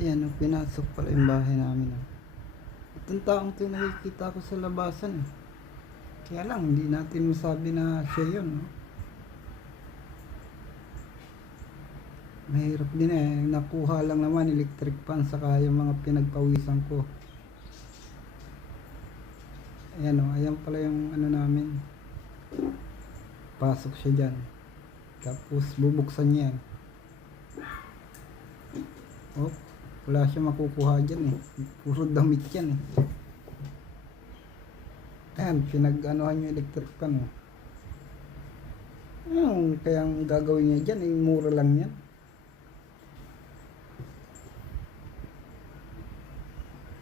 Ayan, oh, pinasok pala yung bahay namin. Oh. Itong taong ito nakikita ko sa labasan. Eh. Kaya lang, hindi natin masabi na siya yun. No? Mahirap din eh. Nakuha lang naman electric fan saka yung mga pinagpawisan ko. Ayan o, ayan pala yung ano namin. Pasok siya dyan. Tapos bubuksan niya. Oh, wala siya makukuha dyan eh. Puro damit yan eh. Ayan, pinag-anuhan yung electric fan oh. Ano, kaya ang gagawin niya dyan, eh, mura lang yan.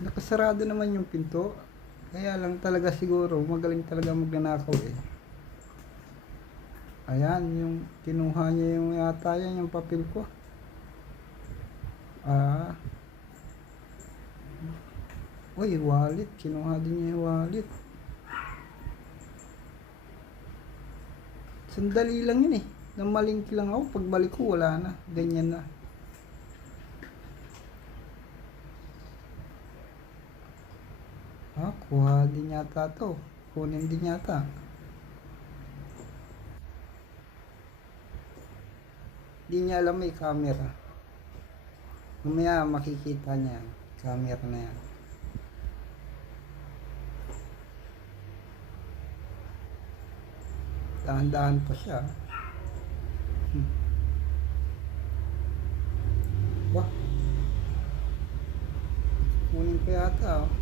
Nakasarado naman yung pinto. Kaya lang talaga siguro, magaling talaga magnanakaw eh. Ayan, yung kinuha niya yung yata yan, yung papel ko. Ah. Uy, wallet. Kinuha din niya yung wallet. Sandali lang yun eh. Namalingki lang ako. Pagbalik ko, wala na. Ganyan na. Ah, kuha din yata to. Kunin din yata. Di niya alam may camera. Mamaya makikita niya. Camera na yan. Dahan-dahan pa siya. Hmm. Wah. Kunin ko yata oh.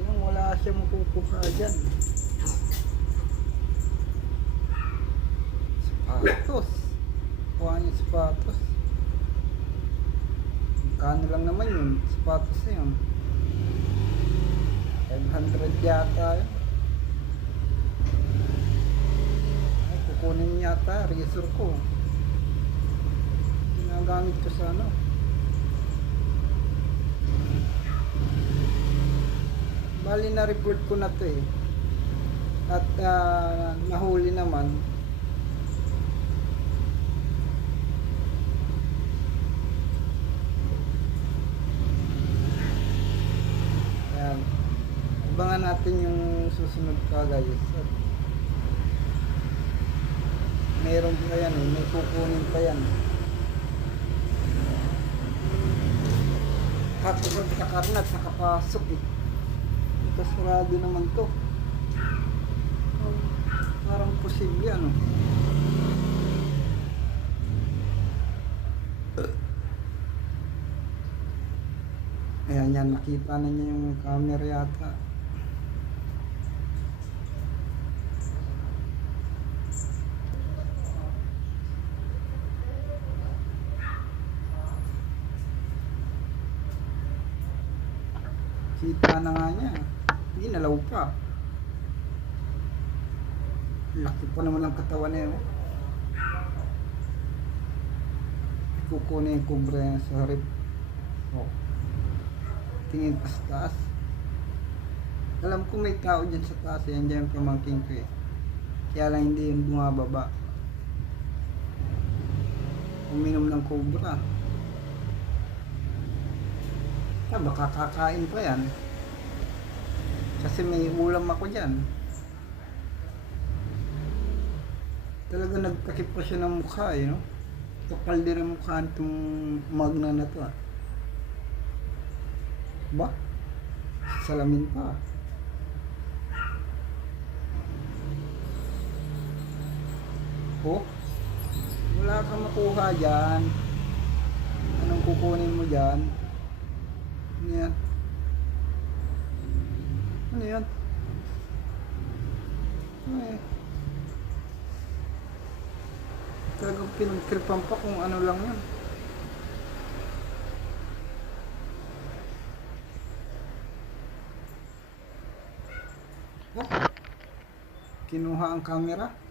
Ayun, wala siya makukuha dyan. Sapatos. Kuha niya sapatos. Kano lang naman yun, sapatos na yun. 500 yata yun. Kukunin yata, razor ko. Ginagamit ko sa ano. Bali na report ko na to eh. At ah, nahuli naman. Ayan. Abangan natin yung susunod ka guys. At meron pa yan eh. May kukunin pa yan. Kakagod sa karnat, nakapasok eh. Kasarado naman to. Oh, parang posible ano. Ayan yan, nakita na niya yung camera yata. Kita na nga niya. Hindi nalaw pa. Laki pa naman ang katawan niya. Oh. Kukunin yung kubra yan sa harip. Oh. Tingin pa sa taas. Alam ko may tao dyan sa taas. Yan dyan yung pamangking ko eh. Kaya lang hindi yung bumababa. Uminom ng kubra. Ah, baka kakain pa yan. Kasi may ulam ako dyan. Talaga nagtakip pa siya ng mukha eh, no? Kapal din ang mukha itong magna na to ah. Ba? Salamin pa. Oh? Wala kang makuha dyan. Anong kukunin mo dyan? Ano yan? Ano yan? Ay. Talagang pinagtripan pa kung ano lang yan. Kinuha ang camera.